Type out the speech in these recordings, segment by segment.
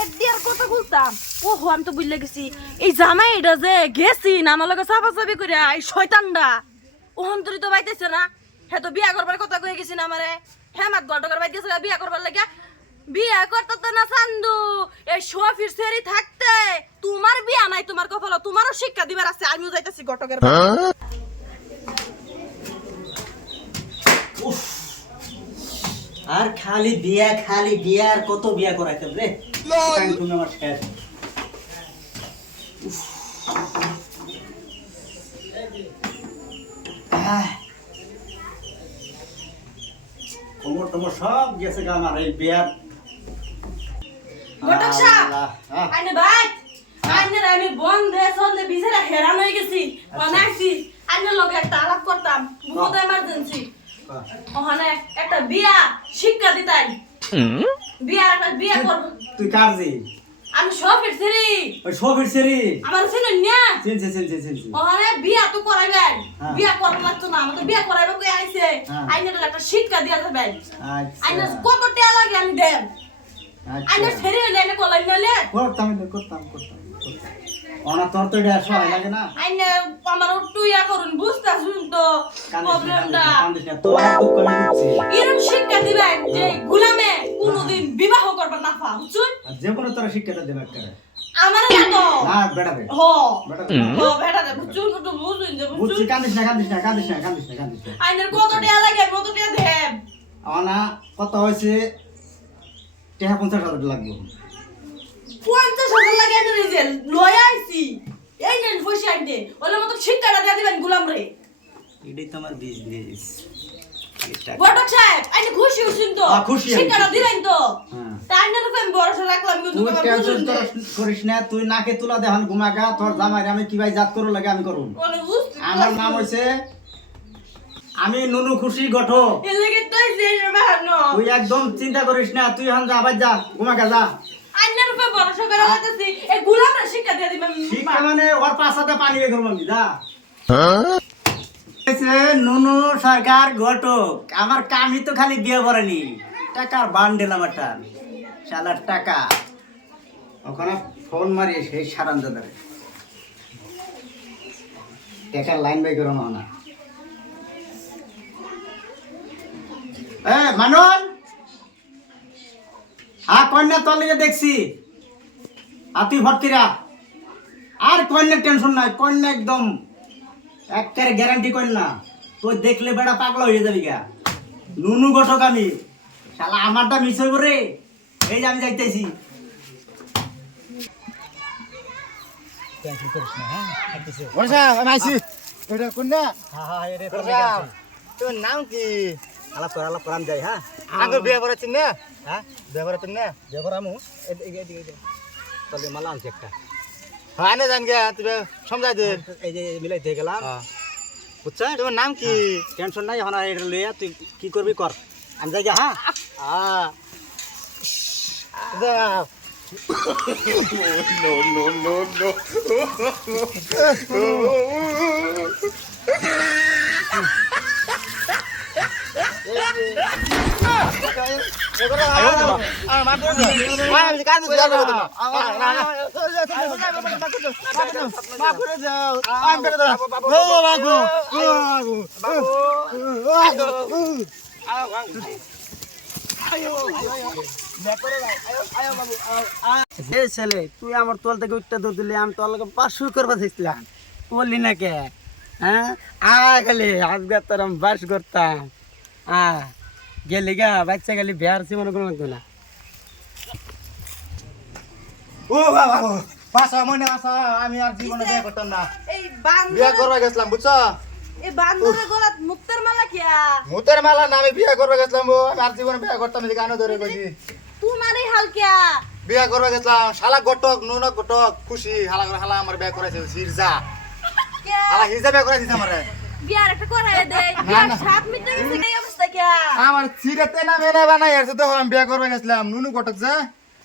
Gate দিয়ার কথা বলতাম ওহো আমি তো বুঝলে গেছি এই জামাইটা যে গেছি না আমার লগে চাপাচাপি করে এই শয়তানটা ওহন্তরি তো বাইতেছে না হ্যাঁ তো বিয়া করবার কথা কয়ে গেছি না আমারে হ্যাঁ মাত গটকের বাইতে গেছে বিয়া করবার লাগিয়া বিয়া করতে তো না চান্দু এই শফির সেরি থাকতে তোমার বিয়া নাই তোমার কপাল তোমারও শিক্ষা দিবার আছে আমিও যাইতেছি গটকের আর খালি বিয়া আর কত বিয়া করাইতে রে তুমি আমার শেষ কোমর টমর সব গেছে গা আমার এই বিয়ার গটক সাহেব আইনে ভাই আইনে আমি বন্ধে সন্ধে বিছানা হেরান হয়ে গেছি অনাইছি আইনে লগে একটা আলাপ করতাম বহুত এমার্জেন্সি ওখানে একটা বিয়া শিক্ষা দিতাই বিয়ার একটা বিয়া করব তুই কার জি আমি শফির সেরি ওই শফির সেরি আমার চিনুন না চিনছি ওখানে বিয়া তো করাইবেন বিয়া করতে লাগতো না আমাকে বিয়া করাইবে কই আইছে আইনে একটা শিক্ষা দিয়া যাবে আইনে কত টাকা লাগে আমি দেব আইনে সেরি লাইনে কলাই নালে করতাম অনা তোর তো এটা সহায় লাগে না আইনে আমার একটু ইয়া করুন বুঝতাছুন তো প্রবলেমটা তো দুঃখ আমি বুঝছি এরকম শিক্ষা দিবেন যে গুলামে কোনোদিন বিবাহ করবার না পা বুঝছুন যে কোনো তোর শিক্ষাটা দেবে করে আমার না তো না বেটা দে হো বেটা হো বেটা দে বুঝছুন তো বুঝুন যে বুঝছি বুঝছুন কান্দিস না আইনের কত টাকা লাগে কত টাকা দেব অনা কত হয়েছে টাকা 50,000 লাগবে 50,000 লাগে আইনের এই যে লয় আইছি এই নেন পয়সা আইনে ওলে মত শিক্ষাটা দিয়া দিবেন গুলাম রে এটাই তো আমার বিজনেস গটক সাহেব আইনে খুশি হইছেন তো শিক্ষাটা দিবেন তো টাইনের উপর আমি ভরসা রাখলাম কিন্তু তুই টেনশন করিস না তুই নাকে তুলা দেখান ঘুমাগা তোর জামাই আমি কি ভাই জাত করু লাগে আমি করুম আমার নাম হইছে আমি নুনু খুশি গঠো এর লাগি তুই যে বাহানো তুই একদম চিন্তা করিস না তুই হন যা আবার যা ঘুমাগা যা আইনের উপর ভরসা করে লাগতেছি এই গুলামরা শিক্ষা দিয়া দিবেন শিক্ষা মানে ওর পাছাতে পানি বের করব আমি যা নুনু সরকার ঘটক আমার কামই তো খালি বিয়ে করেনি টাকার বান্ডেল আমারটা শালার টাকা ওখানে ফোন মারি সেই সারান দাদারে টাকার লাইন বাই করো না মানন কন্যা তোর লিগে দেখছি তুই ভটকিরা আর কন্যার টেনশন নাই কন্যা একদম একেবারে গ্যারান্টি কন্যা তুই দেখলে বেড়া পাগলা হয়ে যাবি গা নুনু ঘটক আমি শালা আমারটা মিস হইব রে এই যে আমি যাইতেছি তোর নাম কি আলাপ করাম যাই হ্যাঁ আগে বিয়ে করেছেন না হ্যাঁ বিয়ে করেছেন না বিয়ে করামু তবে মালা আনছি একটা হ্যাঁ না জান গিয়া তুই সমঝাই দে এই যে মিলাইতে গেলাম বুঝছ তোমার নাম কি টেনশন নাই এখন এটা লইয়া তুই কি করবি কর আমি যাই হ্যাঁ যাও ছেলে তুই আমার তোল থেকে উঠতে দিলি আমি তোর লোক 500 করবা চাইছিলাম বললি না কে হ্যাঁ গেলি আজকে তোর আমি বাস করতাম গেলি গা বাচ্চা গেলি বিহার সে মনে কোনো লাগতো না ও বাবা বাসা মনে আসা আমি আর জীবনে বিয়ে করতাম না এই বান্দর বিয়ে করবা গেছিলাম বুঝছো এই বান্দরের গলাত মুক্তার মালা কিয়া মুতের মেলা না আমি বিয়ে করবা গেছিলাম আমি আর জীবনে বিয়ে করতাম না গানো ধরে কইছি তোমারই হাল কিয়া বিয়ে করবা গেছিলাম শালা গটক নুন গটক খুশি হালা আমার বিয়ে করাইছে সিরজা কিয়া হালা হিজা বিয়ে করাইছে আমারে বিয়ার একটা করাই দে বিয়ার সাত মিনিট গেছে এই অবস্থা কিয়া আমার সিরাতে না মেনে বানাই আর তো আমি বিয়ে করবা গেছিলাম নুনু গটক যা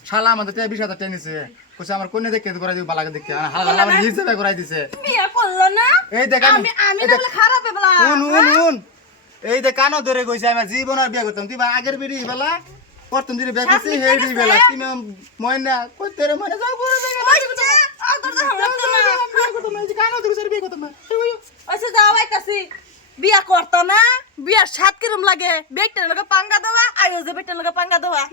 শালা আমাদের 20,000 টেনিছে কইছে আমার কোনে দেখে করাই দিও বালাকে দেখে হালা আমার হিজা বিয়ে করাই দিছে বিয়া করলো না এই দেখ আমি বলে খারাপ এবলা নুন এই যে কানো ধরে কইছে আমি জীবন আর বিয়ে করতাম তুই আগের বিড়ি বেলা প্রথম দিনে বিয়া করছি সাত হেডি মিনিট বেলা গেছে। তুমি ময়না কই তোরে ময়না যাও করে দে ওইছে, আদর দে হামলা তো না। ওইছে যাও আইতাছি। বিয়া করতা না, বিয়ার স্বাদ কিরম লাগে? বেটার লগে পাঙ্গা দেওয়া, আইও যে বেটার লগে পাঙ্গা দেওয়া।